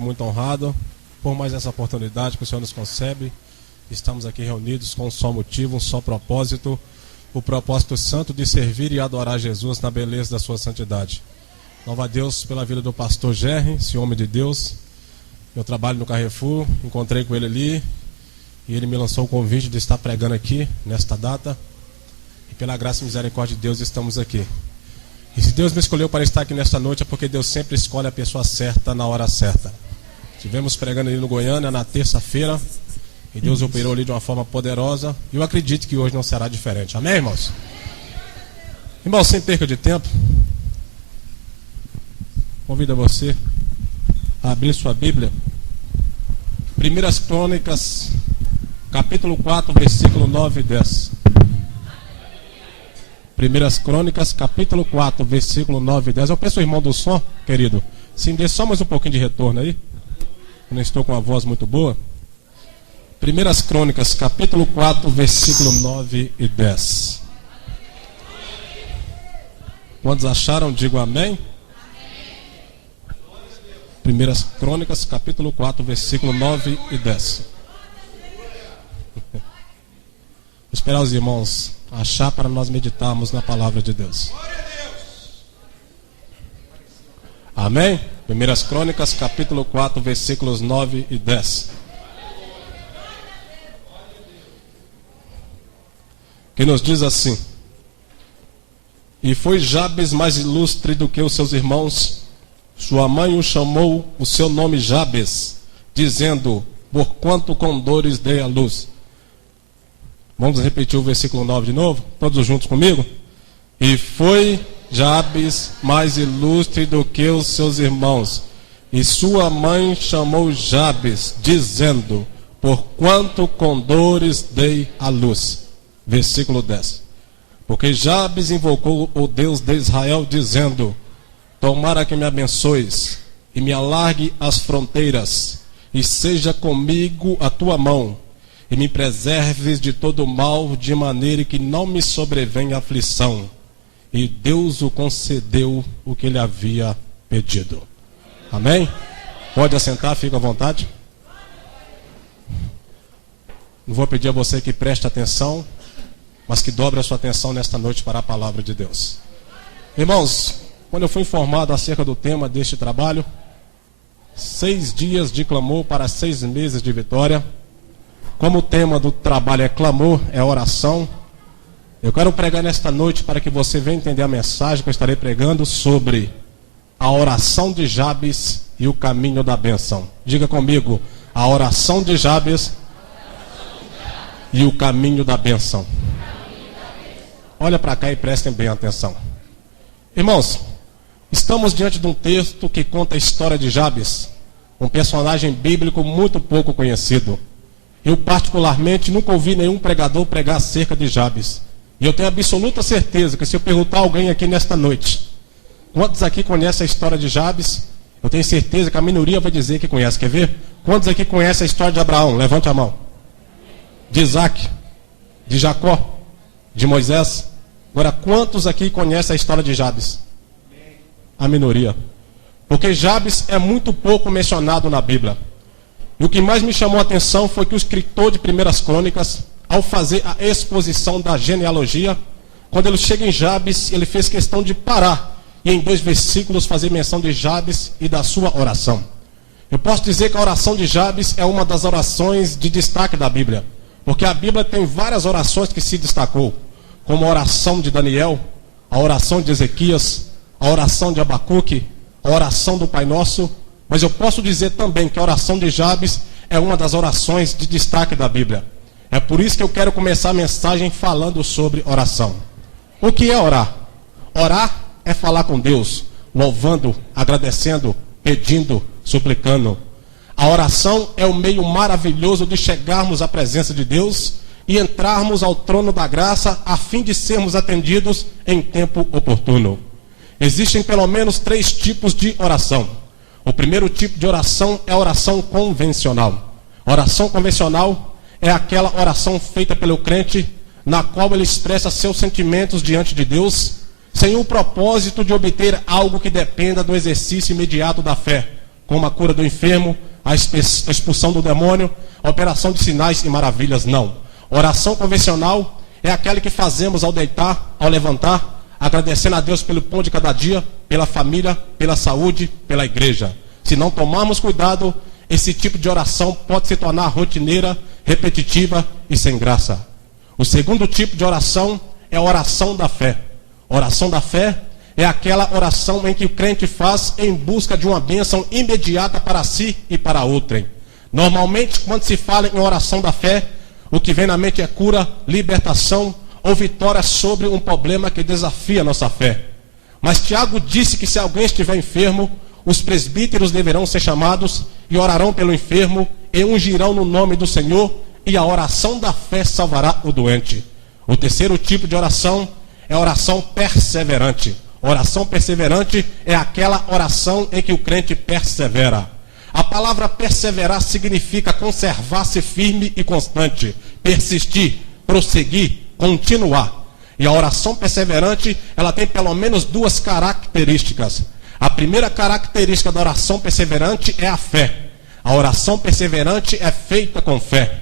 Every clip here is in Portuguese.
Muito honrado por mais essa oportunidade que o Senhor nos concede. Estamos aqui reunidos com um só motivo, um só propósito, o propósito santo de servir e adorar Jesus na beleza da sua santidade. Louva a Deus pela vida do pastor Gerry, esse homem de Deus. Eu trabalho no Carrefour, encontrei com ele ali e ele me lançou o convite de estar pregando aqui nesta data. E pela graça e misericórdia de Deus estamos aqui. E se Deus me escolheu para estar aqui nesta noite é porque Deus sempre escolhe a pessoa certa na hora certa. Estivemos pregando ali no Goiânia na terça-feira e Deus operou ali de uma forma poderosa e eu acredito que hoje não será diferente. Amém, irmãos? Irmãos, sem perca de tempo, convido você a abrir sua Bíblia. 1 Crônicas, capítulo 4, versículo 9 e 10. 1 Crônicas, capítulo 4, versículo 9 e 10. Eu peço ao irmão do som, querido, sim, dê só mais um pouquinho de retorno aí. Eu não estou com uma voz muito boa. 1 Crônicas, capítulo 4, versículo 9 e 10. Quantos acharam? Digo amém. 1 Crônicas, capítulo 4, versículo 9 e 10. Vou esperar os irmãos achar para nós meditarmos na palavra de Deus. Amém? 1 Crônicas, capítulo 4, versículos 9 e 10. Que nos diz assim: E foi Jabes mais ilustre do que os seus irmãos. Sua mãe o chamou o seu nome Jabes, dizendo: Porquanto com dores dei à luz. Vamos repetir o versículo 9 de novo? Todos juntos comigo? E foi Jabes mais ilustre do que os seus irmãos. E sua mãe chamou Jabes, dizendo: Porquanto com dores dei à luz. Versículo 10. Porque Jabes invocou o Deus de Israel, dizendo: Tomara que me abençoes e me alargue as fronteiras, e seja comigo a tua mão, e me preserves de todo mal, de maneira que não me sobrevenha aflição. E Deus o concedeu o que ele havia pedido. Amém? Pode assentar, fica à vontade. Não vou pedir a você que preste atenção, mas que dobre a sua atenção nesta noite para a palavra de Deus. Irmãos, quando eu fui informado acerca do tema deste trabalho, 6 dias de clamor para 6 meses de vitória. Como o tema do trabalho é clamor, é oração, eu quero pregar nesta noite para que você venha entender a mensagem que eu estarei pregando sobre a oração de Jabes e o caminho da bênção. Diga comigo: a oração de Jabes e o caminho da bênção. Olha para cá e prestem bem atenção. Irmãos, estamos diante de um texto que conta a história de Jabes, um personagem bíblico muito pouco conhecido. Eu particularmente nunca ouvi nenhum pregador pregar acerca de Jabes. E eu tenho absoluta certeza que se eu perguntar a alguém aqui nesta noite, quantos aqui conhecem a história de Jabes, eu tenho certeza que a minoria vai dizer que conhece. Quer ver? Quantos aqui conhecem a história de Abraão? Levante a mão. De Isaac, de Jacó, de Moisés. Agora, quantos aqui conhecem a história de Jabes? A minoria. Porque Jabes é muito pouco mencionado na Bíblia. E o que mais me chamou a atenção foi que o escritor de 1 Crônicas, ao fazer a exposição da genealogia, quando ele chega em Jabes, ele fez questão de parar e em 2 versículos fazer menção de Jabes e da sua oração. Eu posso dizer que a oração de Jabes é uma das orações de destaque da Bíblia, porque a Bíblia tem várias orações que se destacou, como a oração de Daniel, a oração de Ezequias, a oração de Abacuque, a oração do Pai Nosso. Mas eu posso dizer também que a oração de Jabes é uma das orações de destaque da Bíblia. É por isso que eu quero começar a mensagem falando sobre oração. O que é orar? Orar é falar com Deus, louvando, agradecendo, pedindo, suplicando. A oração é o meio maravilhoso de chegarmos à presença de Deus e entrarmos ao trono da graça a fim de sermos atendidos em tempo oportuno. Existem pelo menos 3 tipos de oração. O primeiro tipo de oração é a oração convencional. A oração convencional é aquela oração feita pelo crente, na qual ele expressa seus sentimentos diante de Deus, sem o propósito de obter algo que dependa do exercício imediato da fé, como a cura do enfermo, a expulsão do demônio, a operação de sinais e maravilhas, não. Oração convencional é aquela que fazemos ao deitar, ao levantar, agradecendo a Deus pelo pão de cada dia, pela família, pela saúde, pela igreja. Se não tomarmos cuidado, esse tipo de oração pode se tornar rotineira, repetitiva e sem graça. O segundo tipo de oração é a oração da fé. Oração da fé é aquela oração em que o crente faz em busca de uma bênção imediata para si e para outrem. Normalmente, quando se fala em oração da fé, o que vem na mente é cura, libertação ou vitória sobre um problema que desafia a nossa fé. Mas Tiago disse que se alguém estiver enfermo, os presbíteros deverão ser chamados e orarão pelo enfermo e ungirão no nome do Senhor, e a oração da fé salvará o doente. O terceiro tipo de oração é a oração perseverante. Oração perseverante é aquela oração em que o crente persevera. A palavra perseverar significa conservar-se firme e constante, persistir, prosseguir, continuar. E a oração perseverante, ela tem pelo menos duas características. A primeira característica da oração perseverante é a fé. A oração perseverante é feita com fé.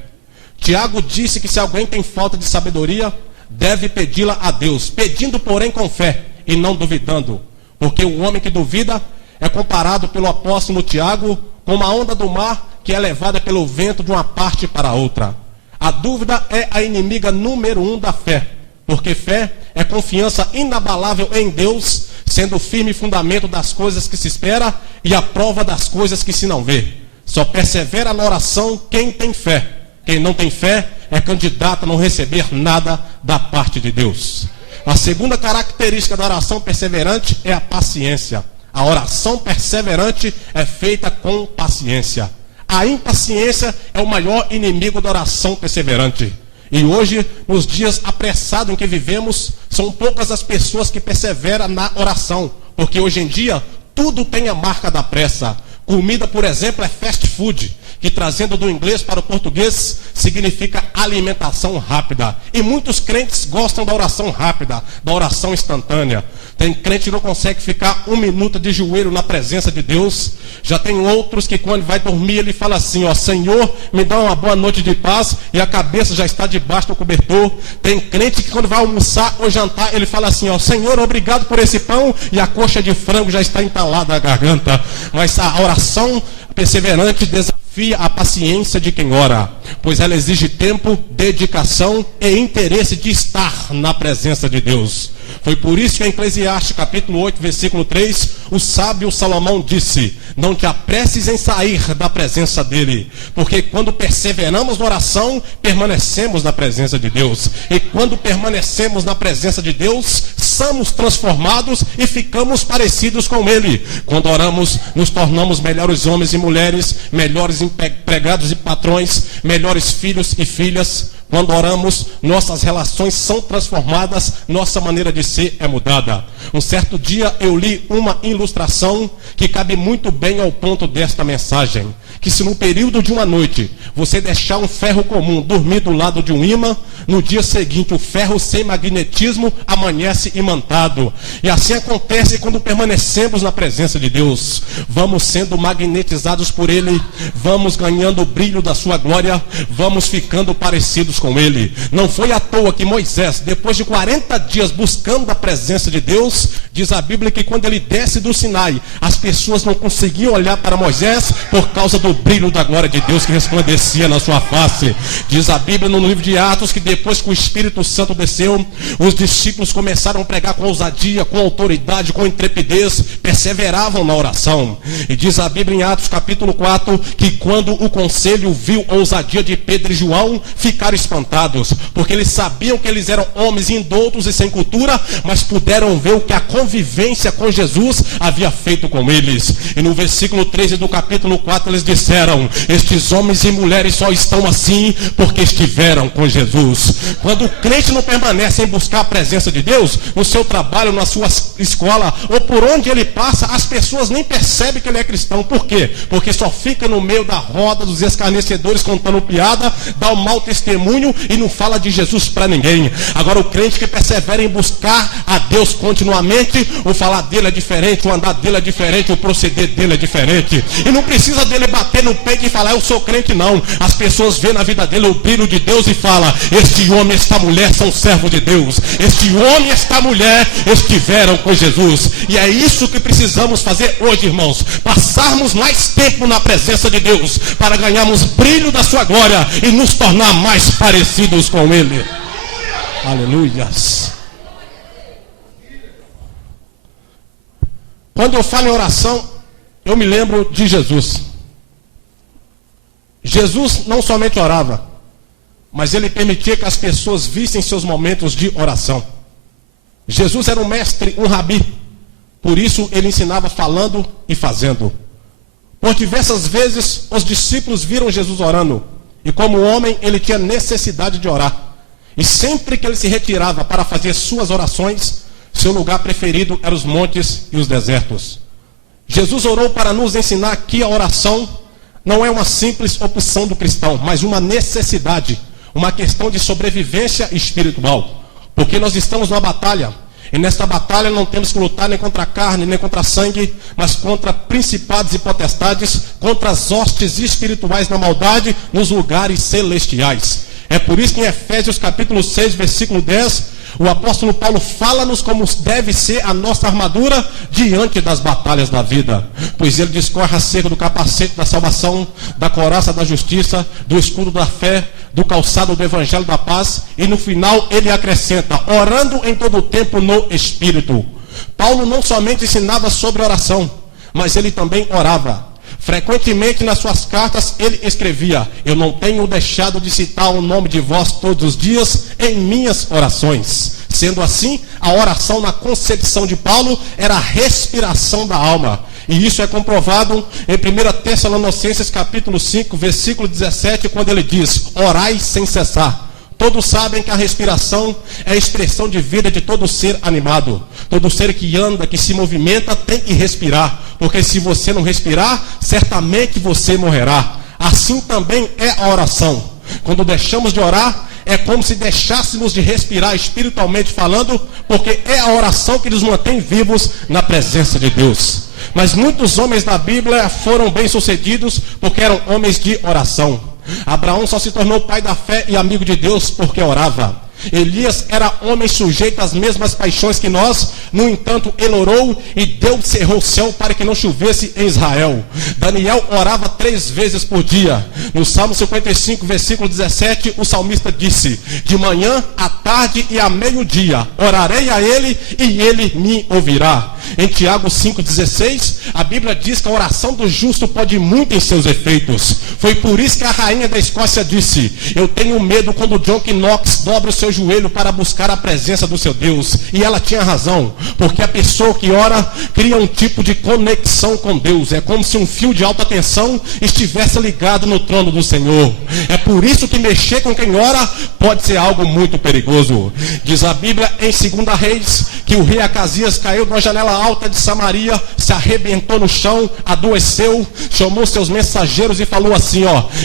Tiago disse que se alguém tem falta de sabedoria, deve pedi-la a Deus, pedindo porém com fé e não duvidando. Porque o homem que duvida é comparado pelo apóstolo Tiago com uma onda do mar que é levada pelo vento de uma parte para outra. A dúvida é a inimiga número 1 da fé, porque fé é confiança inabalável em Deus, sendo o firme fundamento das coisas que se espera e a prova das coisas que se não vê. Só persevera na oração quem tem fé. Quem não tem fé é candidato a não receber nada da parte de Deus. A segunda característica da oração perseverante é a paciência. A oração perseverante é feita com paciência. A impaciência é o maior inimigo da oração perseverante. E hoje, nos dias apressados em que vivemos, são poucas as pessoas que perseveram na oração. Porque hoje em dia, tudo tem a marca da pressa. Comida, por exemplo, é fast food, que trazendo do inglês para o português, significa alimentação rápida. E muitos crentes gostam da oração rápida, da oração instantânea. Tem crente que não consegue ficar 1 minuto de joelho na presença de Deus. Já tem outros que quando vai dormir, ele fala assim, ó, Senhor, me dá uma boa noite de paz, e a cabeça já está debaixo do cobertor. Tem crente que quando vai almoçar ou jantar, ele fala assim, ó, Senhor, obrigado por esse pão, e a coxa de frango já está entalada na garganta. Mas a oração perseverante desafia a paciência de quem ora, pois ela exige tempo, dedicação e interesse de estar na presença de Deus. Foi por isso que em Eclesiastes capítulo 8, versículo 3, o sábio Salomão disse, não te apresses em sair da presença dele, porque quando perseveramos na oração, permanecemos na presença de Deus. E quando permanecemos na presença de Deus, somos transformados e ficamos parecidos com ele. Quando oramos, nos tornamos melhores homens e mulheres, melhores empregados e patrões, melhores filhos e filhas. Quando oramos, nossas relações são transformadas, nossa maneira de ser é mudada. Um certo dia eu li uma ilustração que cabe muito bem ao ponto desta mensagem. Que se no período de uma noite você deixar um ferro comum dormir do lado de um ímã, no dia seguinte o ferro sem magnetismo amanhece imantado. E assim acontece quando permanecemos na presença de Deus. Vamos sendo magnetizados por Ele, vamos ganhando o brilho da sua glória, vamos ficando parecidos com Ele. Não foi à toa que Moisés, depois de 40 dias buscando a presença de Deus, diz a Bíblia que quando ele desce do Sinai, as pessoas não conseguiam olhar para Moisés por causa do brilho da glória de Deus que resplandecia na sua face. Diz a Bíblia no livro de Atos que depois que o Espírito Santo desceu, os discípulos começaram a pregar com ousadia, com autoridade, com intrepidez, perseveravam na oração. E diz a Bíblia em Atos capítulo 4 que quando o conselho viu a ousadia de Pedro e João, ficaram espantados, porque eles sabiam que eles eram homens indoutos e sem cultura, mas puderam ver o que a convivência com Jesus havia feito com eles. E no versículo 13 do capítulo 4 eles disseram, estes homens e mulheres só estão assim porque estiveram com Jesus. Quando o crente não permanece em buscar a presença de Deus, no seu trabalho, na sua escola, ou por onde ele passa, as pessoas nem percebem que ele é cristão. Por quê? Porque só fica no meio da roda dos escarnecedores contando piada, dá um mau testemunho testemunho e não fala de Jesus para ninguém. Agora o crente que persevera em buscar a Deus continuamente, o falar dele é diferente, o andar dele é diferente, o proceder dele é diferente. E não precisa dele bater no peito e falar, eu sou crente, não. As pessoas veem na vida dele o brilho de Deus e falam, este homem e esta mulher são servos de Deus. Este homem e esta mulher estiveram com Jesus. E é isso que precisamos fazer hoje, irmãos. Passarmos mais tempo na presença de Deus para ganharmos brilho da sua glória e nos tornar mais parecidos com Ele. Aleluias. Quando eu falo em oração, eu me lembro de Jesus. Jesus não somente orava, mas ele permitia que as pessoas vissem seus momentos de oração. Jesus era um mestre, um rabi. Por isso ele ensinava falando e fazendo. Por diversas vezes os discípulos viram Jesus orando. E como homem ele tinha necessidade de orar. E sempre que ele se retirava para fazer suas orações, seu lugar preferido eram os montes e os desertos. Jesus orou para nos ensinar que a oração não é uma simples opção do cristão, mas uma necessidade, uma questão de sobrevivência espiritual. Porque nós estamos numa batalha. E nesta batalha não temos que lutar nem contra a carne, nem contra sangue, mas contra principados e potestades, contra as hostes espirituais na maldade nos lugares celestiais. É por isso que em Efésios capítulo 6, versículo 10, o apóstolo Paulo fala-nos como deve ser a nossa armadura diante das batalhas da vida. Pois ele discorre acerca do capacete da salvação, da couraça da justiça, do escudo da fé, do calçado do evangelho da paz. E no final ele acrescenta, orando em todo o tempo no Espírito. Paulo não somente ensinava sobre oração, mas ele também orava. Frequentemente nas suas cartas ele escrevia, eu não tenho deixado de citar o nome de vós todos os dias em minhas orações. Sendo assim, a oração na concepção de Paulo era a respiração da alma. E isso é comprovado em 1 Tessalonicenses capítulo 5, versículo 17, quando ele diz, orai sem cessar. Todos sabem que a respiração é a expressão de vida de todo ser animado. Todo ser que anda, que se movimenta, tem que respirar. Porque se você não respirar, certamente você morrerá. Assim também é a oração. Quando deixamos de orar, é como se deixássemos de respirar espiritualmente falando, porque é a oração que nos mantém vivos na presença de Deus. Mas muitos homens da Bíblia foram bem-sucedidos porque eram homens de oração. Abraão só se tornou pai da fé e amigo de Deus porque orava. Elias era homem sujeito às mesmas paixões que nós, no entanto ele orou e Deus cerrou o céu para que não chovesse em Israel. Daniel orava 3 vezes por dia. No Salmo 55, versículo 17, o salmista disse, de manhã, à tarde e à meio-dia, orarei a ele e ele me ouvirá. Em Tiago 5,16, a Bíblia diz que a oração do justo pode muito em seus efeitos. Foi por isso que a rainha da Escócia disse, eu tenho medo quando John Knox dobra o seu joelho para buscar a presença do seu Deus. E ela tinha razão, porque a pessoa que ora cria um tipo de conexão com Deus. É como se um fio de alta tensão estivesse ligado no trono do Senhor. É por isso que mexer com quem ora pode ser algo muito perigoso. Diz a Bíblia em 2 Reis que o rei Acasias caiu de uma janela alta de Samaria, se arrebentou no chão, adoeceu, chamou seus mensageiros e falou assim,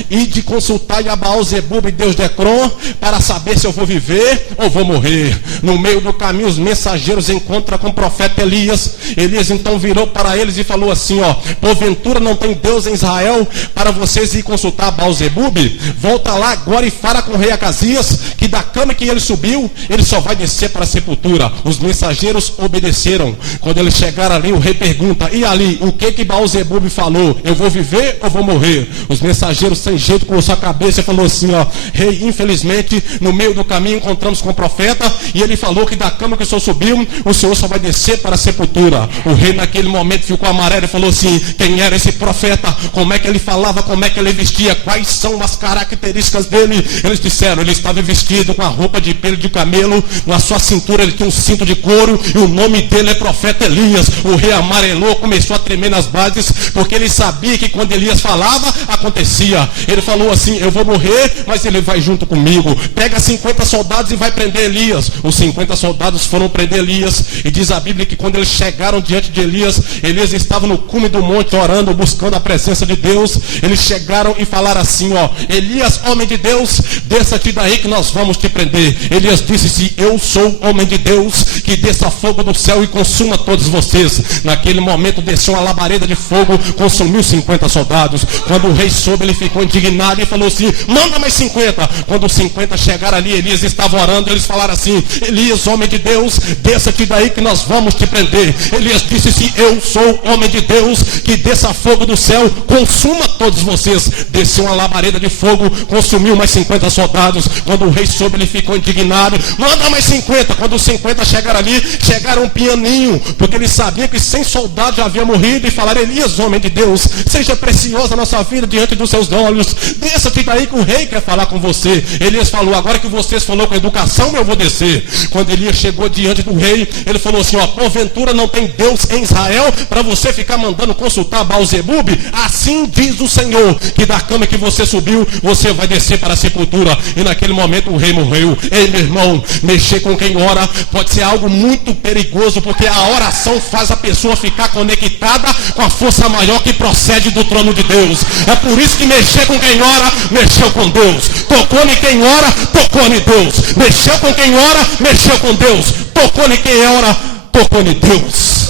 ide consultar a Baal-zebub, Deus de Ecrón, para saber se eu vou viver ou vou morrer. No meio do caminho os mensageiros encontram com o profeta Elias. Elias então virou para eles e falou assim, porventura não tem Deus em Israel para vocês ir consultar Baal-zebub? Volta lá agora e fala com o rei Acasias que da cama que ele subiu, ele só vai descer para a sepultura. Os mensageiros obedeceram. Quando eles chegaram ali, o rei pergunta, e ali, o que Baal-zebub falou? Eu vou viver ou vou morrer? Os mensageiros sem jeito com a sua cabeça e falou assim, rei, infelizmente no meio do caminho encontramos com o profeta e ele falou que da cama que o senhor subiu, o senhor só vai descer para a sepultura. O rei naquele momento ficou amarelo e falou assim, quem era esse profeta? Como é que ele falava? Como é que ele vestia? Quais são as características dele? Eles disseram, ele estava vestido com a roupa de pelo de camelo, na sua cintura ele tinha um cinto de couro e o nome dele é profeta Elias. O rei amarelou, começou a tremer nas bases, porque ele sabia que quando Elias falava, acontecia. Ele falou assim: eu vou morrer, mas ele vai junto comigo. Pega 50 soldados e vai prender Elias. Os 50 soldados foram prender Elias, e diz a Bíblia que quando eles chegaram diante de Elias, Elias estava no cume do monte orando, buscando a presença de Deus. Eles chegaram e falaram assim: ó, Elias, homem de Deus, desça-te daí que nós vamos te prender. Elias disse: se eu sou homem de Deus, que desça fogo do céu e consuma todos vocês. Naquele momento desceu uma labareda de fogo, consumiu 50 soldados. Quando o rei soube, ele ficou indignado e falou assim: manda mais 50. Quando os 50 chegaram ali, Elias estava orando. Eles falaram assim: Elias, homem de Deus, desça-te daí que nós vamos te prender. Elias disse: se eu sou homem de Deus, que desça fogo do céu, consuma todos vocês. Desceu uma labareda de fogo, consumiu mais 50 soldados. Quando o rei soube, ele ficou indignado: manda mais 50. Quando os 50 chegaram ali, chegaram um pianinho, porque ele sabia que 100 soldados já haviam morrido, e falaram: Elias, homem de Deus, seja preciosa a nossa vida diante dos seus olhos, desça-te daí que o rei quer falar com você. Elias falou: agora que vocês falou com educação, eu vou descer. Quando Elias chegou diante do rei, ele falou assim: ó, porventura não tem Deus em Israel para você ficar mandando consultar Baal-zebub? Assim diz o Senhor, que da cama que você subiu, você vai descer para a sepultura. E naquele momento o rei morreu. Ei, meu irmão, mexer com quem ora pode ser algo muito perigoso, porque a oração faz a pessoa ficar conectada com a força maior que procede do trono de Deus. É por isso que mexer com quem ora, mexeu com Deus. Tocou em quem ora, tocou em Deus. Mexeu com quem ora, mexeu com Deus. Tocou em quem ora, tocou em Deus.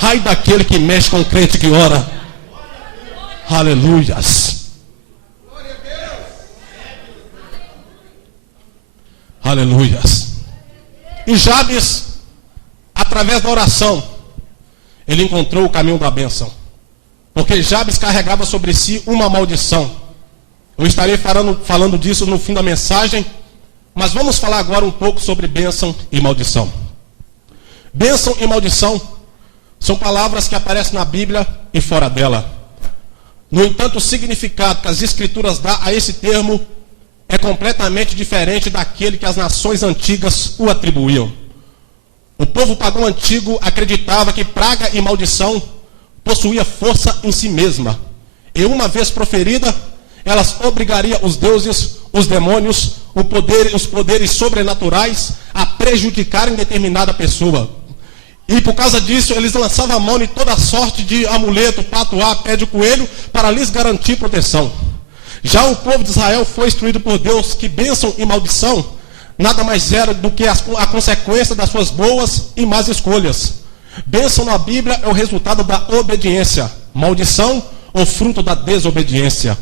Ai daquele que mexe com o crente que ora. Aleluias. Aleluias. E Jabes, através da oração, ele encontrou o caminho da bênção. Porque Jabes carregava sobre si uma maldição. Eu estarei falando disso no fim da mensagem, mas vamos falar agora um pouco sobre bênção e maldição. Bênção e maldição são palavras que aparecem na Bíblia e fora dela. No entanto, o significado que as Escrituras dão a esse termo é completamente diferente daquele que as nações antigas o atribuíam. O povo pagão antigo acreditava que praga e maldição possuía força em si mesma. E uma vez proferida, elas obrigariam os deuses, os demônios, os poderes sobrenaturais a prejudicarem determinada pessoa. E por causa disso, eles lançavam a mão em toda sorte de amuleto, patuá, pé de coelho, para lhes garantir proteção. Já o povo de Israel foi instruído por Deus que bênção e maldição nada mais era do que a consequência das suas boas e más escolhas. Bênção na Bíblia é o resultado da obediência. Maldição, o fruto da desobediência.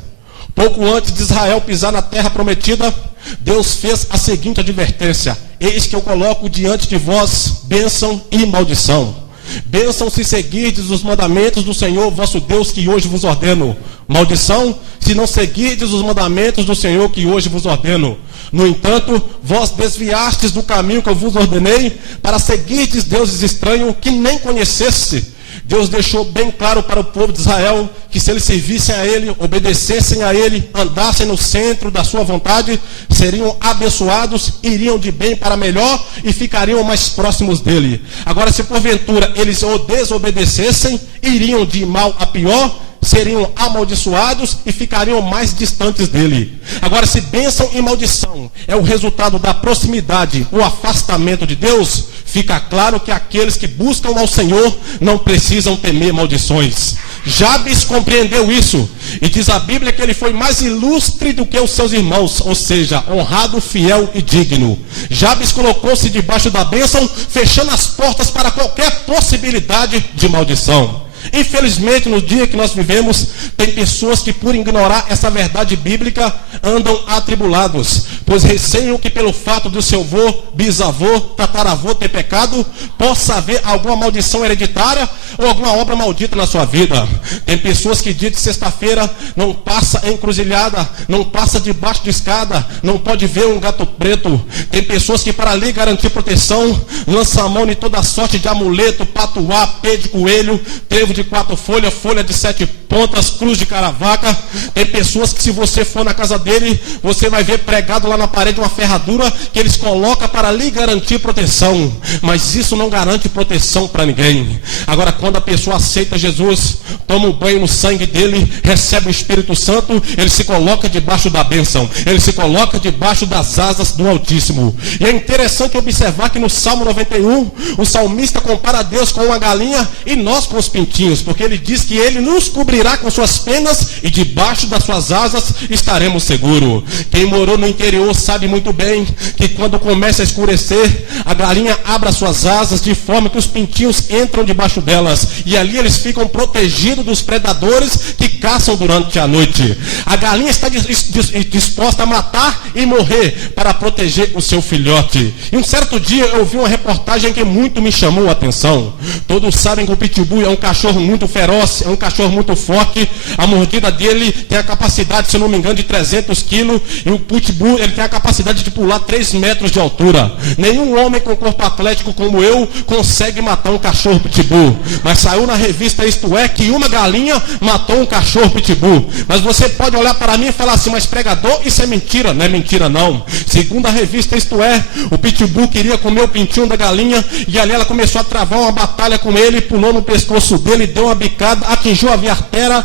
Pouco antes de Israel pisar na terra prometida, Deus fez a seguinte advertência: eis que eu coloco diante de vós bênção e maldição. Bênção se seguirdes os mandamentos do Senhor vosso Deus, que hoje vos ordeno. Maldição se não seguirdes os mandamentos do Senhor, que hoje vos ordeno. No entanto, vós desviastes do caminho que eu vos ordenei, para seguirdes deuses estranhos que nem conhecesse. Deus deixou bem claro para o povo de Israel que se eles servissem a Ele, obedecessem a Ele, andassem no centro da sua vontade, seriam abençoados, iriam de bem para melhor e ficariam mais próximos dEle. Agora, se porventura eles o desobedecessem, iriam de mal a pior, seriam amaldiçoados e ficariam mais distantes dele. Agora, se bênção e maldição é o resultado da proximidade, o afastamento de Deus, fica claro que aqueles que buscam ao Senhor não precisam temer maldições. Jabes compreendeu isso, e diz a Bíblia que ele foi mais ilustre do que os seus irmãos, ou seja, honrado, fiel e digno. Jabes colocou-se debaixo da bênção, fechando as portas para qualquer possibilidade de maldição. Infelizmente, no dia que nós vivemos, tem pessoas que, por ignorar essa verdade bíblica, andam atribulados, pois receiam que pelo fato do seu avô, bisavô, tataravô ter pecado, possa haver alguma maldição hereditária ou alguma obra maldita na sua vida. Tem pessoas que dia de sexta-feira não passa encruzilhada, não passa debaixo de escada, não pode ver um gato preto. Tem pessoas que, para lhe garantir proteção, lançam a mão em toda sorte de amuleto, patuá, pé de coelho, trevo de 4 folhas, folha de 7 pontas, cruz de caravaca. Tem pessoas que, se você for na casa dele, você vai ver pregado lá na parede uma ferradura que eles colocam para lhe garantir proteção. Mas isso não garante proteção para ninguém. Agora, quando a pessoa aceita Jesus, toma um banho no sangue dele, recebe o Espírito Santo, ele se coloca debaixo da bênção. Ele se coloca debaixo das asas do Altíssimo. E é interessante observar que no Salmo 91, o salmista compara Deus com uma galinha e nós com os pintinhos, porque ele diz que ele nos cobrirá com suas penas e debaixo das suas asas estaremos seguros. Quem morou no interior sabe muito bem que quando começa a escurecer, a galinha abre as suas asas de forma que os pintinhos entram debaixo delas e ali eles ficam protegidos dos predadores que caçam durante a noite. A galinha está disposta a matar e morrer para proteger o seu filhote. E um certo dia eu vi uma reportagem que muito me chamou a atenção. Todos sabem que o pitbull é um cachorro muito feroz, é um cachorro muito forte. A mordida dele tem a capacidade, se eu não me engano, de 300 quilos. E o pitbull ele tem a capacidade de pular 3 metros de altura. Nenhum homem com corpo atlético como eu consegue matar um cachorro pitbull. Mas saiu na revista Isto É que uma galinha matou um cachorro pitbull. Mas você pode olhar para mim e falar assim, mas pregador, isso é mentira. Não é mentira não. Segundo a revista Isto É, o pitbull queria comer o pintinho da galinha e ali ela começou a travar uma batalha com ele, pulou no pescoço dele, deu uma bicada, atingiu a via artéria,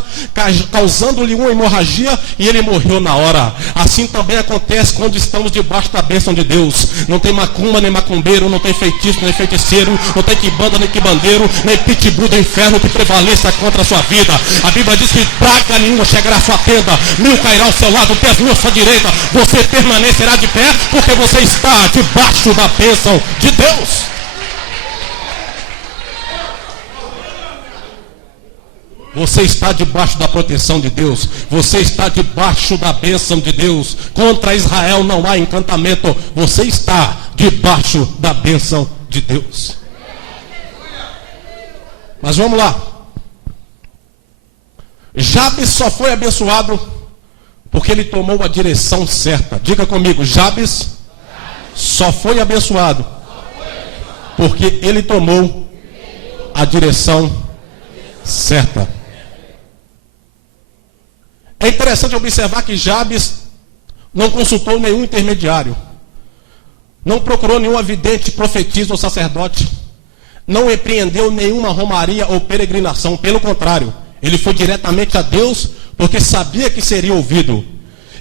causando-lhe uma hemorragia e ele morreu na hora. Assim também acontece quando estamos debaixo da bênção de Deus. Não tem macumba, nem macumbeiro, não tem feitiço, nem feiticeiro, não tem quibanda, nem quibandeiro, nem pitbull do inferno que prevaleça contra a sua vida. A Bíblia diz que praga nenhuma chegará à sua tenda, 1000 cairá ao seu lado, 10.000 à sua direita, você permanecerá de pé, porque você está debaixo da bênção de Deus. Você está debaixo da proteção de Deus. Você está debaixo da bênção de Deus. Contra Israel não há encantamento. Você está debaixo da bênção de Deus. Mas vamos lá. Jabes só foi abençoado porque ele tomou a direção certa. Diga comigo, Jabes só foi abençoado porque ele tomou a direção certa. É interessante observar que Jabes não consultou nenhum intermediário, não procurou nenhum vidente, profetisa ou sacerdote, não empreendeu nenhuma romaria ou peregrinação. Pelo contrário, ele foi diretamente a Deus porque sabia que seria ouvido.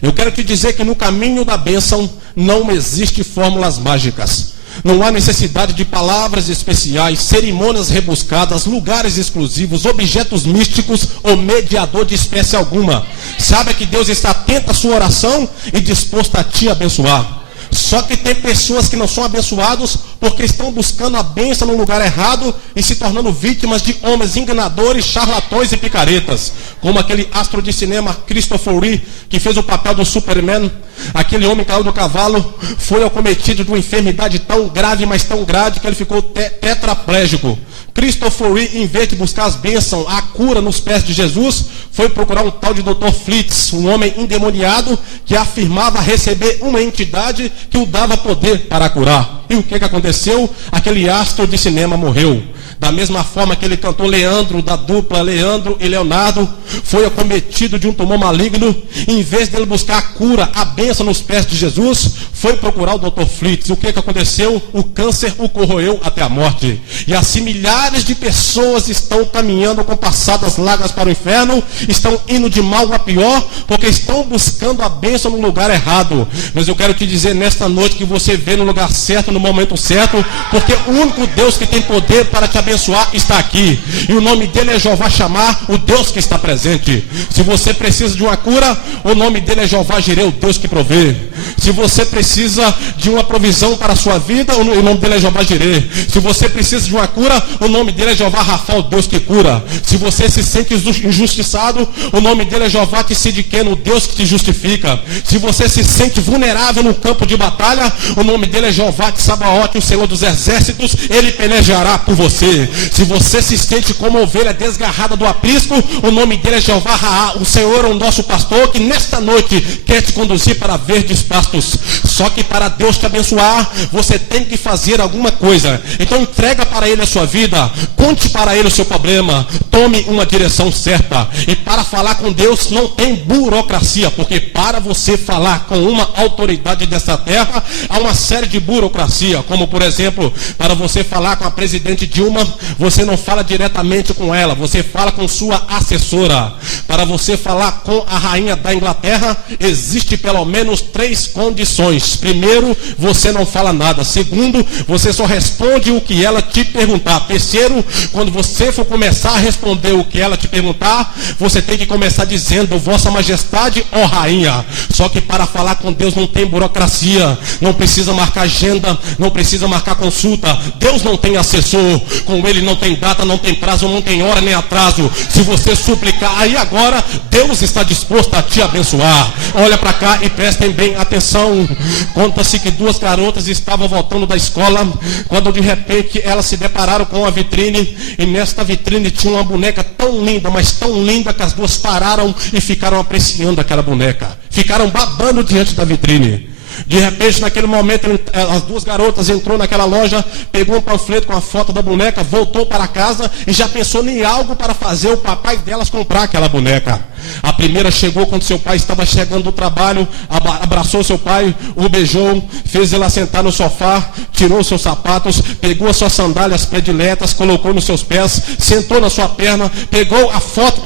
Eu quero te dizer que no caminho da bênção não existe fórmulas mágicas. Não há necessidade de palavras especiais, cerimônias rebuscadas, lugares exclusivos, objetos místicos ou mediador de espécie alguma. Saiba que Deus está atento à sua oração e disposto a te abençoar. Só que tem pessoas que não são abençoados porque estão buscando a bênção no lugar errado e se tornando vítimas de homens enganadores, charlatões e picaretas. Como aquele astro de cinema Christopher Lee, que fez o papel do Superman. Aquele homem caiu do cavalo, foi acometido de uma enfermidade tão grave, mas tão grave, que ele ficou tetraplégico. Christopher Lee, em vez de buscar as bênçãos, a cura nos pés de Jesus, foi procurar um tal de Dr. Flitz, um homem endemoniado que afirmava receber uma entidade que o dava poder para curar. E o que aconteceu? Aquele astro de cinema morreu. Da mesma forma que ele cantou Leandro, da dupla Leandro e Leonardo, foi acometido de um tumor maligno. Em vez dele buscar a cura, a bênção nos pés de Jesus, foi procurar o Dr. Flitz. O que aconteceu? O câncer o corroeu até a morte. E assim milhares de pessoas estão caminhando com passadas largas para o inferno, estão indo de mal a pior, porque estão buscando a bênção no lugar errado. Mas eu quero te dizer nesta noite que você vê no lugar certo, no momento certo, porque o único Deus que tem poder para te abençoar está aqui. E o nome dele é Jeová Chamar, o Deus que está presente. Se você precisa de uma cura, o nome dele é Jeová Jireh, o Deus que provê. Se você precisa de uma provisão para a sua vida, o nome dele é Jeová Jireh. Se você precisa de uma cura, o nome dele é Jeová Rafa, o Deus que cura. Se você se sente injustiçado, o nome dele é Jeová Tsidkenu, o Deus que te justifica. Se você se sente vulnerável no campo de batalha, o nome dele é Jeová Tsabaoth, o Senhor dos exércitos, ele pelejará por você. Se você se sente como ovelha desgarrada do aprisco, o nome dele é Jeová Raá, o Senhor é o nosso pastor, que nesta noite quer te conduzir para verdes gastos. Só que para Deus te abençoar, você tem que fazer alguma coisa. Então entrega para Ele a sua vida, conte para Ele o seu problema, tome uma direção certa. E para falar com Deus não tem burocracia, porque para você falar com uma autoridade dessa terra, há uma série de burocracia, como por exemplo, para você falar com a presidente Dilma, você não fala diretamente com ela, você fala com sua assessora. Para você falar com a rainha da Inglaterra, existe pelo menos 3 condições. Primeiro, você não fala nada. Segundo, você só responde o que ela te perguntar. Terceiro, quando você for começar a responder o que ela te perguntar, você tem que começar dizendo: Vossa Majestade, ó Rainha. Só que para falar com Deus não tem burocracia, não precisa marcar agenda, não precisa marcar consulta. Deus não tem assessor, com Ele não tem data, não tem prazo, não tem hora nem atraso. Se você suplicar, aí agora Deus está disposto a te abençoar. Olha para cá e prestem bem atenção. Conta-se que 2 garotas estavam voltando da escola, quando de repente elas se depararam com uma vitrine, e nesta vitrine tinha uma boneca tão linda, mas tão linda, que as duas pararam e ficaram apreciando aquela boneca, ficaram babando diante da vitrine. De repente, naquele momento, as 2 garotas entrou naquela loja, pegou um panfleto com a foto da boneca, voltou para casa e já pensou em algo para fazer o papai delas comprar aquela boneca. A primeira chegou quando seu pai estava chegando do trabalho, abraçou seu pai, o beijou, fez ele sentar no sofá, tirou seus sapatos, pegou as suas sandálias prediletas, colocou nos seus pés, sentou na sua perna, pegou a foto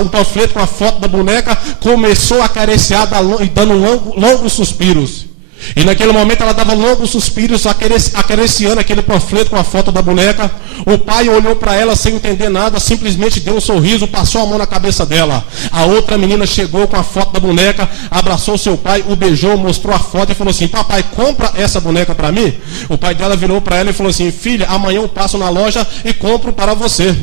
o panfleto com a foto da boneca, começou a acariciar dando longos suspiros. E naquele momento ela dava longos suspiros, acariciando aquele panfleto com a foto da boneca. O pai olhou para ela sem entender nada, simplesmente deu um sorriso, passou a mão na cabeça dela. A outra menina chegou com a foto da boneca, abraçou seu pai, o beijou, mostrou a foto e falou assim: papai, compra essa boneca para mim? O pai dela virou para ela e falou assim: filha, amanhã eu passo na loja e compro para você.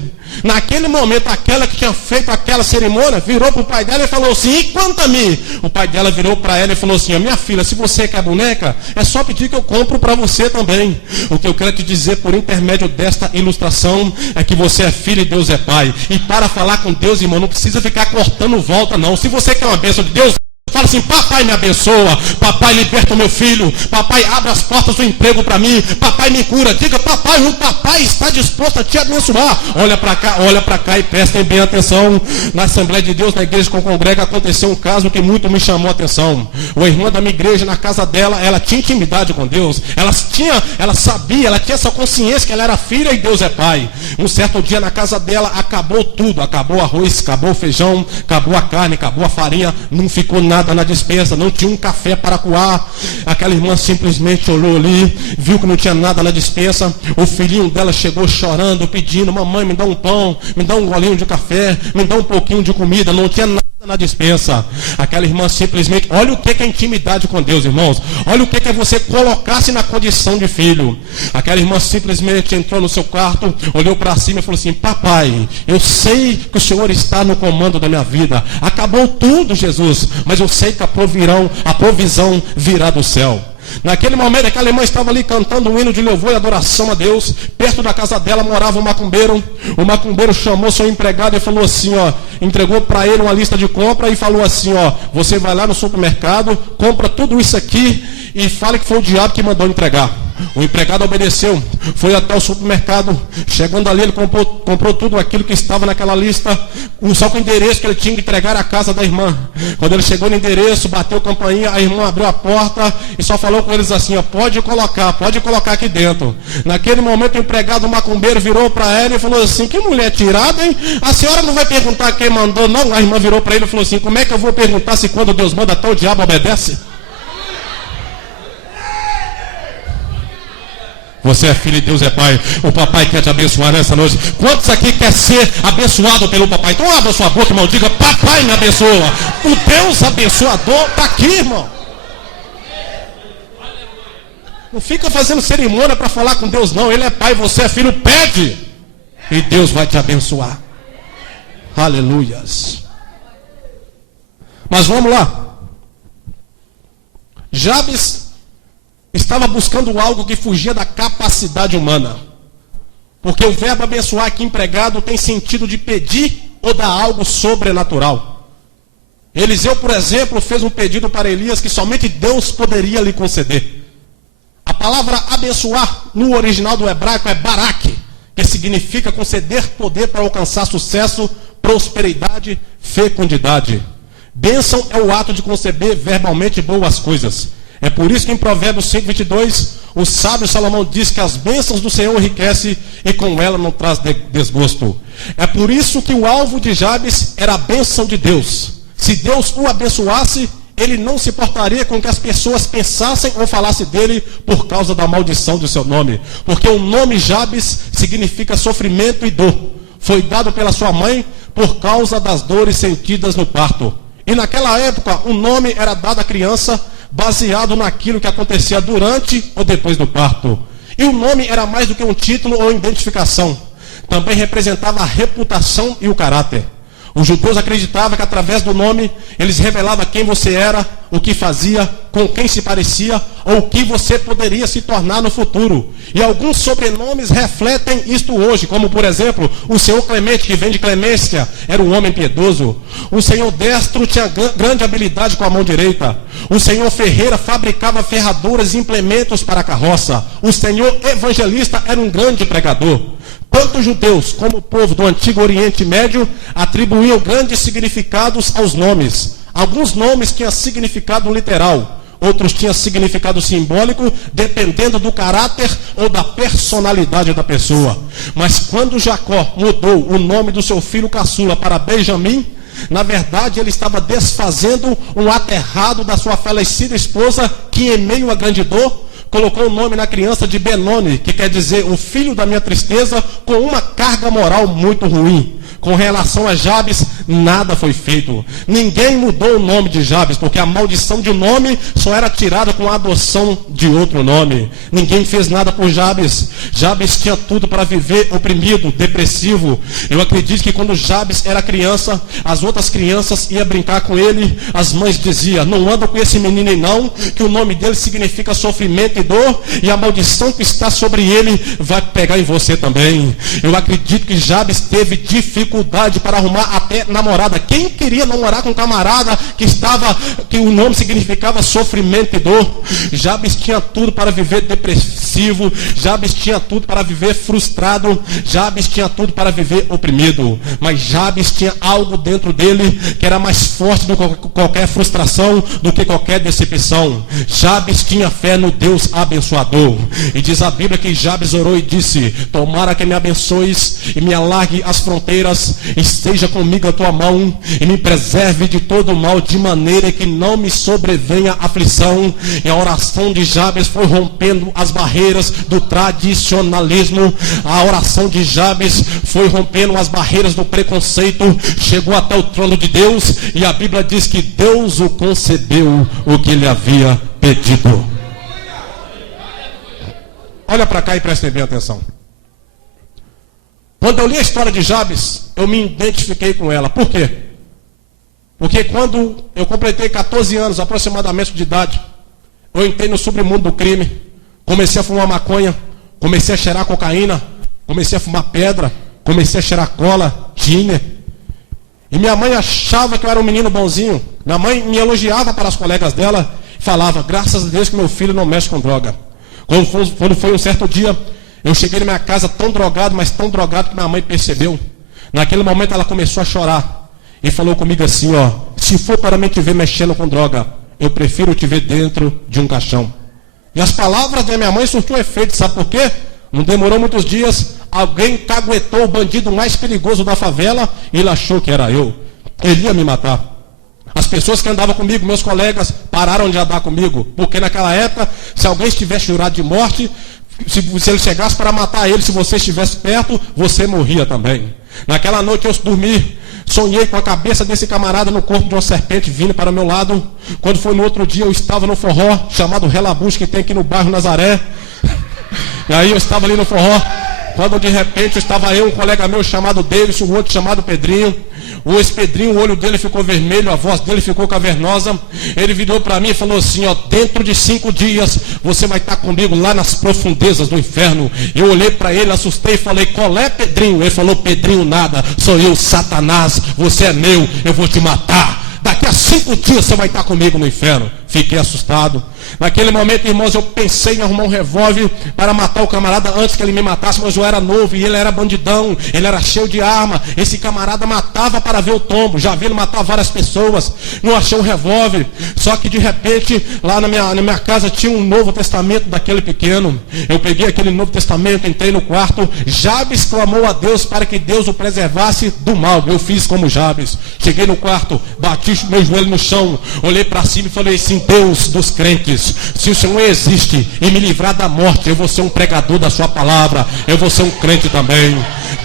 Naquele momento, aquela que tinha feito aquela cerimônia virou para o pai dela e falou assim: e quanto a mim? O pai dela virou para ela e falou assim: minha filha, se você quer boneca, é só pedir que eu compro para você também. O que eu quero te dizer por intermédio desta ilustração é que você é filho e Deus é pai. E para falar com Deus, irmão, não precisa ficar cortando volta, não. Se você quer uma bênção de Deus, fala assim: papai, me abençoa, papai, liberta o meu filho, papai, abre as portas do emprego para mim, papai, me cura. Diga: papai, o papai está disposto a te abençoar. Olha para cá e prestem bem atenção. Na Assembleia de Deus, na igreja que eu congrego, aconteceu um caso que muito me chamou a atenção. Uma irmã da minha igreja, na casa dela, ela tinha intimidade com Deus, ela sabia, ela tinha essa consciência que ela era filha e Deus é pai. Um certo dia na casa dela acabou tudo, acabou o arroz, acabou o feijão, acabou a carne, acabou a farinha, não ficou nada na despensa, não tinha um café para coar. Aquela irmã simplesmente olhou ali, viu que não tinha nada na despensa. O filhinho dela chegou chorando, pedindo: mamãe, me dá um pão, me dá um golinho de café, me dá um pouquinho de comida. Não tinha nada na despensa. Aquela irmã simplesmente, olha o que é intimidade com Deus, irmãos. Olha o que é você colocar-se na condição de filho. Aquela irmã simplesmente entrou no seu quarto, olhou para cima e falou assim: papai, eu sei que o Senhor está no comando da minha vida, acabou tudo, Jesus, mas eu sei que a provisão virá do céu. Naquele momento, aquela irmã estava ali cantando um hino de louvor e adoração a Deus. Perto da casa dela morava um macumbeiro. O macumbeiro chamou seu empregado e falou assim, entregou para ele uma lista de compra e falou assim, você vai lá no supermercado, compra tudo isso aqui e fale que foi o diabo que mandou entregar. O empregado obedeceu, foi até o supermercado. Chegando ali, ele comprou tudo aquilo que estava naquela lista, só com o endereço que ele tinha que entregar à casa da irmã. Quando ele chegou no endereço, bateu a campainha, a irmã abriu a porta e só falou com eles assim, pode colocar aqui dentro. Naquele momento, o empregado macumbeiro virou para ela e falou assim: que mulher tirada, hein? A senhora não vai perguntar quem mandou, não? A irmã virou para ele e falou assim: como é que eu vou perguntar se quando Deus manda até o diabo obedece? Você é filho e Deus é pai. O papai quer te abençoar nessa noite. Quantos aqui quer ser abençoado pelo papai? Então abra sua boca, irmão, diga: papai me abençoa. O Deus abençoador está aqui, irmão. Não fica fazendo cerimônia para falar com Deus, não. Ele é pai, você é filho. Pede e Deus vai te abençoar. Aleluias. Mas vamos lá. Jabes estava buscando algo que fugia da capacidade humana. Porque o verbo abençoar aqui empregado tem sentido de pedir ou dar algo sobrenatural. Eliseu, por exemplo, fez um pedido para Elias que somente Deus poderia lhe conceder. A palavra abençoar no original do hebraico é barak, que significa conceder poder para alcançar sucesso, prosperidade, fecundidade. Bênção é o ato de conceber verbalmente boas coisas. É por isso que em Provérbios 5:22, o sábio Salomão diz que as bênçãos do Senhor enriquece e com ela não traz desgosto. É por isso que o alvo de Jabes era a bênção de Deus. Se Deus o abençoasse, ele não se importaria com que as pessoas pensassem ou falassem dele por causa da maldição do seu nome. Porque o nome Jabes significa sofrimento e dor. Foi dado pela sua mãe por causa das dores sentidas no parto. E naquela época, o nome era dado à criança baseado naquilo que acontecia durante ou depois do parto. E o nome era mais do que um título ou identificação. Também representava a reputação e o caráter. Os judeus acreditavam que através do nome, eles revelavam quem você era, o que fazia, com quem se parecia, ou o que você poderia se tornar no futuro. E alguns sobrenomes refletem isto hoje, como por exemplo, o Senhor Clemente, que vem de clemência, era um homem piedoso. O Senhor Destro tinha grande habilidade com a mão direita. O Senhor Ferreira fabricava ferraduras e implementos para a carroça. O Senhor Evangelista era um grande pregador. Tanto os judeus como o povo do Antigo Oriente Médio atribuíam grandes significados aos nomes. Alguns nomes tinham significado literal, outros tinham significado simbólico, dependendo do caráter ou da personalidade da pessoa. Mas quando Jacó mudou o nome do seu filho caçula para Benjamim, na verdade ele estava desfazendo um aterrado da sua falecida esposa, que em meio a grande dor, colocou o nome na criança de Benoni, que quer dizer o filho da minha tristeza, com uma carga moral muito ruim. Com relação a Jabes, nada foi feito. Ninguém mudou o nome de Jabes, porque a maldição de um nome só era tirada com a adoção de outro nome. Ninguém fez nada por Jabes. Jabes tinha tudo para viver oprimido, depressivo. Eu acredito que quando Jabes era criança, as outras crianças iam brincar com ele. As mães diziam: não anda com esse menino aí não, que o nome dele significa sofrimento e dor, e a maldição que está sobre ele vai pegar em você também. Eu acredito que Jabes teve dificuldade para arrumar até namorada. Quem queria namorar com um camarada que o nome significava sofrimento e dor? Jabes tinha tudo para viver depressivo. Jabes tinha tudo para viver frustrado. Jabes tinha tudo para viver oprimido. Mas Jabes tinha algo dentro dele que era mais forte do que qualquer frustração, do que qualquer decepção. Jabes tinha fé no Deus abençoador. E diz a Bíblia que Jabes orou e disse: tomara que me abençoes e me alargue as fronteiras, esteja comigo a tua mão e me preserve de todo mal, de maneira que não me sobrevenha aflição. E a oração de Jabes foi rompendo as barreiras do tradicionalismo. A oração de Jabes foi rompendo as barreiras do preconceito, chegou até o trono de Deus, e a Bíblia diz que Deus o concedeu o que ele havia pedido. Olha para cá e prestem bem atenção. Quando eu li a história de Jabes, eu me identifiquei com ela. Por quê? Porque quando eu completei 14 anos aproximadamente de idade, eu entrei no submundo do crime, comecei a fumar maconha, comecei a cheirar cocaína, comecei a fumar pedra, comecei a cheirar cola, tiner. E minha mãe achava que eu era um menino bonzinho. Minha mãe me elogiava para as colegas dela, falava: graças a Deus que meu filho não mexe com droga. Quando foi um certo dia, eu cheguei na minha casa tão drogado, mas tão drogado que minha mãe percebeu. Naquele momento ela começou a chorar e falou comigo assim: ó, se for para me te ver mexendo com droga, eu prefiro te ver dentro de um caixão. E as palavras da minha mãe surtiu efeito, sabe por quê? Não demorou muitos dias, alguém caguetou o bandido mais perigoso da favela e ele achou que era eu. Ele ia me matar. As pessoas que andavam comigo, meus colegas, pararam de andar comigo, porque naquela época, se alguém estivesse jurado de morte, se ele chegasse para matar ele, se você estivesse perto, você morria também. Naquela noite eu dormi, sonhei com a cabeça desse camarada no corpo de uma serpente vindo para o meu lado. Quando foi no outro dia, eu estava no forró, chamado Relabus, que tem aqui no bairro Nazaré. E aí eu estava ali no forró, quando de repente estava eu, um colega meu chamado Davidson, um outro chamado Pedrinho. O ex-Pedrinho, o olho dele ficou vermelho, a voz dele ficou cavernosa. Ele virou para mim e falou assim: ó, dentro de 5 dias você vai estar comigo lá nas profundezas do inferno. Eu olhei para ele, assustei e falei: qual é, Pedrinho? Ele falou: Pedrinho nada, sou eu, Satanás, você é meu, eu vou te matar. Daqui daqui a 5 dias você vai estar comigo no inferno. Fiquei assustado. Naquele momento, irmãos, eu pensei em arrumar um revólver para matar o camarada antes que ele me matasse, mas eu era novo e ele era bandidão, ele era cheio de arma. Esse camarada matava para ver o tombo, já vi ele matar várias pessoas, não achei um revólver. Só que de repente, lá na minha casa tinha um Novo Testamento daquele pequeno. Eu peguei aquele Novo Testamento, entrei no quarto. Jabes clamou a Deus para que Deus o preservasse do mal. Eu fiz como Jabes. Cheguei no quarto, bati meu joelho no chão, olhei para cima e falei assim: Deus dos crentes, se o Senhor existe e me livrar da morte, eu vou ser um pregador da sua palavra, eu vou ser um crente também.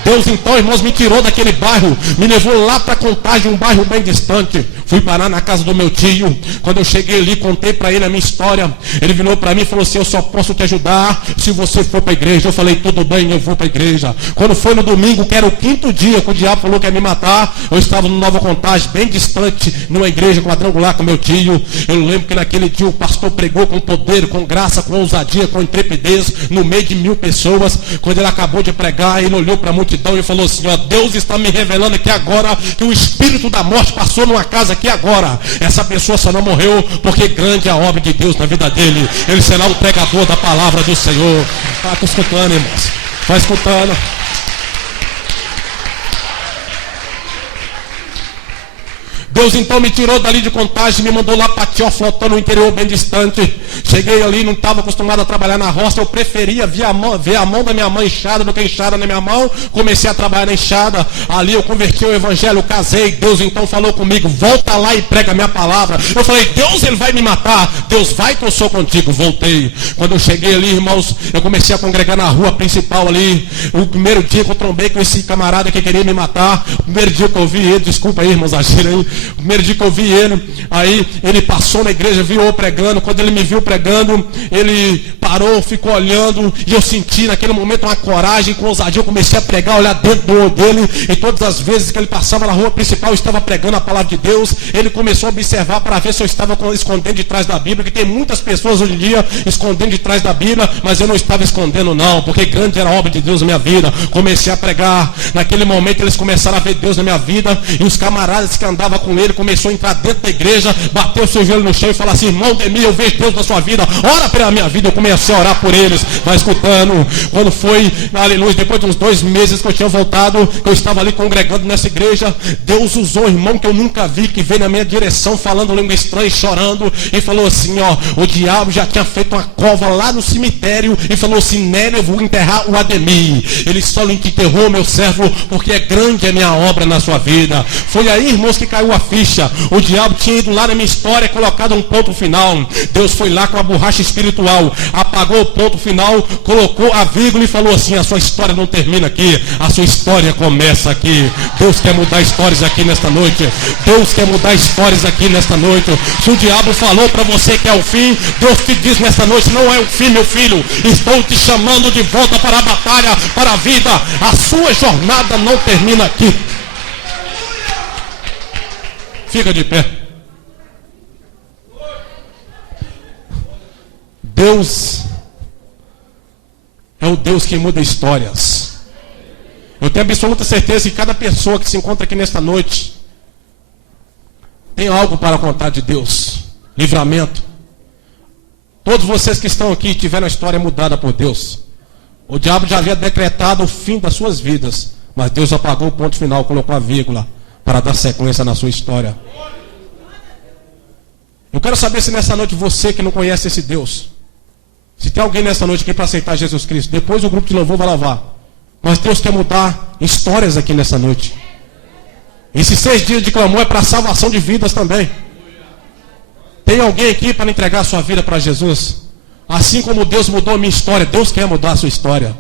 Deus então, irmãos, me tirou daquele bairro, me levou lá para Contagem, um bairro bem distante. Fui parar na casa do meu tio. Quando eu cheguei ali, contei para ele a minha história. Ele virou para mim e falou assim: eu só posso te ajudar se você for para a igreja. Eu falei: tudo bem, eu vou para a igreja. Quando foi no domingo, que era o 5º dia que o diabo falou que ia me matar, eu estava no Nova Contagem, bem distante, numa igreja quadrangular com meu tio. Eu lembro que naquele dia o pastor pregou com poder, com graça, com ousadia, com intrepidez, no meio de 1000 pessoas. Quando ele acabou de pregar, ele olhou para a multidão e falou assim: ó, Deus está me revelando aqui agora que o espírito da morte passou numa casa aqui agora. Essa pessoa só não morreu porque grande é a obra de Deus na vida dele. Ele será um pregador da palavra do Senhor. Está escutando, irmãos? Está escutando? Deus então me tirou dali de Contagem, me mandou lá para Teoflotão, no interior bem distante. Cheguei ali, não estava acostumado a trabalhar na roça, eu preferia ver a mão da minha mãe inchada do que inchada na minha mão. Comecei a trabalhar na enxada, ali eu converti o evangelho, casei. Deus então falou comigo: volta lá e prega a minha palavra. Eu falei: Deus, ele vai me matar. Deus, vai que eu sou contigo. Voltei. Quando eu cheguei ali, irmãos, eu comecei a congregar na rua principal ali. O primeiro dia que eu trombei com esse camarada que queria me matar, o primeiro dia que eu vi ele, desculpa aí, irmãos, agirem aí. O primeiro dia que eu vi ele, aí ele passou na igreja, viu eu pregando. Quando ele me viu pregando, ele parou, ficou olhando, e eu senti naquele momento uma coragem, com ousadia. Eu comecei a pregar, olhar dentro do olho dele, e todas as vezes que ele passava na rua principal, eu estava pregando a palavra de Deus. Ele começou a observar para ver se eu estava escondendo de trás da Bíblia, que tem muitas pessoas hoje em dia escondendo de trás da Bíblia, mas eu não estava escondendo não, porque grande era a obra de Deus na minha vida. Comecei a pregar. Naquele momento eles começaram a ver Deus na minha vida, e os camaradas que andavam com ele começou a entrar dentro da igreja, bateu o seu joelho no chão e falou assim: irmão Demir, eu vejo Deus na sua vida, ora pela minha vida. Eu comecei a orar por eles, vai escutando. Quando foi, aleluia, depois de uns 2 meses que eu tinha voltado, que eu estava ali congregando nessa igreja, Deus usou um irmão que eu nunca vi, que veio na minha direção falando língua estranha, chorando, e falou assim: ó, o diabo já tinha feito uma cova lá no cemitério, e falou assim: Nélio, eu vou enterrar o Ademir. Ele só não enterrou, meu servo, porque é grande a minha obra na sua vida. Foi aí, irmãos, que caiu a ficha. O diabo tinha ido lá na minha história e colocado um ponto final. Deus foi lá com a borracha espiritual, apagou o ponto final, colocou a vírgula e falou assim: a sua história não termina aqui, a sua história começa aqui. Deus quer mudar histórias aqui nesta noite. Deus quer mudar histórias aqui nesta noite. Se o diabo falou para você que é o fim, Deus te diz nesta noite: não é o fim, meu filho. Estou te chamando de volta para a batalha, para a vida. A sua jornada não termina aqui. Fica de pé. Deus é o Deus que muda histórias. Eu tenho absoluta certeza que cada pessoa que se encontra aqui nesta noite tem algo para contar de Deus. Livramento. Todos vocês que estão aqui tiveram a história mudada por Deus. O diabo já havia decretado o fim das suas vidas, mas Deus apagou o ponto final, colocou a vírgula para dar sequência na sua história. Eu quero saber se nessa noite você que não conhece esse Deus, se tem alguém nessa noite aqui para aceitar Jesus Cristo. Depois o grupo de louvor vai lavar. Mas Deus quer mudar histórias aqui nessa noite. Esses 6 dias de clamor é para a salvação de vidas também. Tem alguém aqui para entregar a sua vida para Jesus? Assim como Deus mudou a minha história, Deus quer mudar a sua história.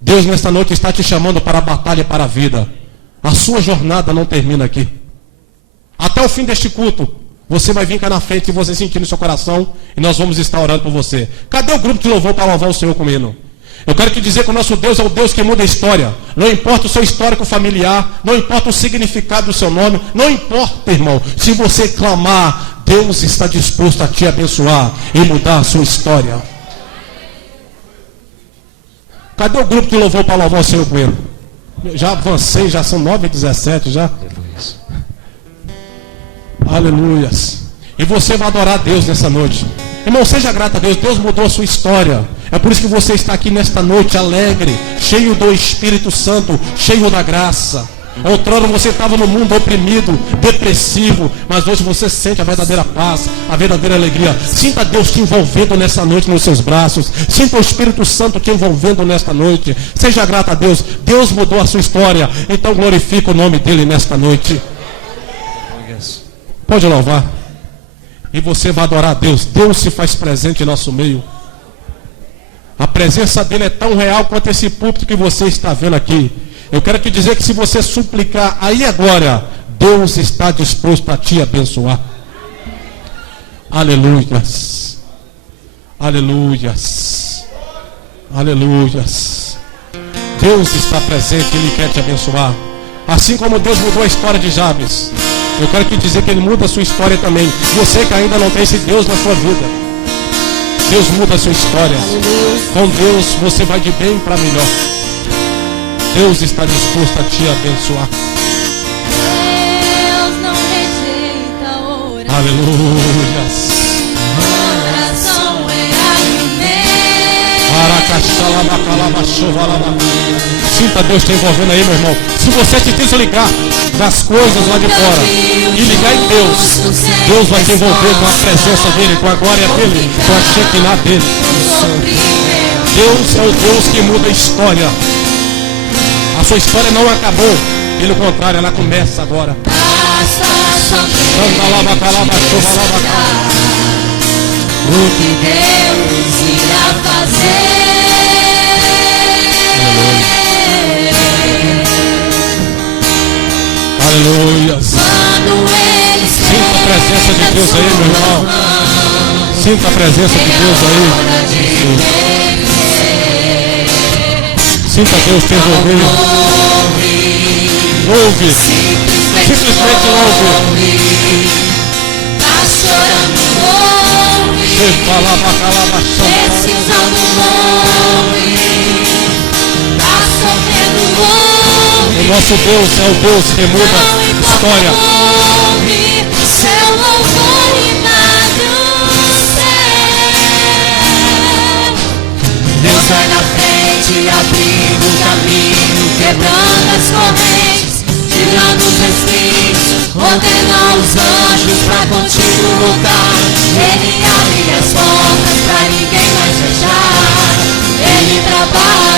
Deus nesta noite está te chamando para a batalha e para a vida. A sua jornada não termina aqui. Até o fim deste culto, você vai vir cá na frente e você sentir no seu coração, e nós vamos estar orando por você. Cadê o grupo de louvor para louvar o Senhor comigo? Eu quero te dizer que o nosso Deus é o Deus que muda a história. Não importa o seu histórico familiar, não importa o significado do seu nome, não importa, irmão, se você clamar, Deus está disposto a te abençoar e mudar a sua história. Cadê o grupo de louvor para louvar o Senhor comigo? Já avancei, já são 9h17 já. Aleluias. E você vai adorar a Deus nessa noite. Irmão, seja grato a Deus. Deus mudou a sua história. É por isso que você está aqui nesta noite alegre, cheio do Espírito Santo, cheio da graça. Outrora você estava no mundo oprimido, depressivo, mas hoje você sente a verdadeira paz, a verdadeira alegria. Sinta Deus te envolvendo nessa noite nos seus braços. Sinta o Espírito Santo te envolvendo nesta noite. Seja grato a Deus. Deus mudou a sua história. Então glorifica o nome dele nesta noite. Pode louvar. E você vai adorar a Deus. Deus se faz presente em nosso meio. A presença dele é tão real quanto esse púlpito que você está vendo aqui. Eu quero te dizer que se você suplicar aí agora, Deus está disposto a te abençoar. Aleluias. Aleluias. Aleluias. Deus está presente, Ele quer te abençoar. Assim como Deus mudou a história de Jabes, eu quero te dizer que Ele muda a sua história também. Você que ainda não tem esse Deus na sua vida, Deus muda a sua história. Com Deus você vai de bem para melhor. Deus está disposto a te abençoar. Deus não rejeita a oração. Aleluias. Oração é alimento. Sinta Deus te envolvendo aí, meu irmão. Se você te desligar das coisas lá de fora e ligar em Deus, Deus vai te envolver com a presença dele, com a glória dele, com a Shekinah dele. Deus é o Deus que muda a história. A sua história não acabou, pelo contrário, ela começa agora. O que Deus irá fazer? Aleluia. Quando Ele Sinta a presença de Deus aí, meu irmão. Sinta a presença de Deus aí. Sinta Deus te envolver. Ouve. Simplesmente ouve. Tá chorando, ouve. Precisando, ouve. Tá sofrendo, ouve. O nosso Deus é o Deus que muda a história. Ouve. Seu louvor invade o céu. Deus vai na frente, abrindo o caminho, quebrando as correntes, tirando os espinhos, ordena os anjos pra contigo lutar. Ele abre as portas pra ninguém mais fechar. Ele trabalha.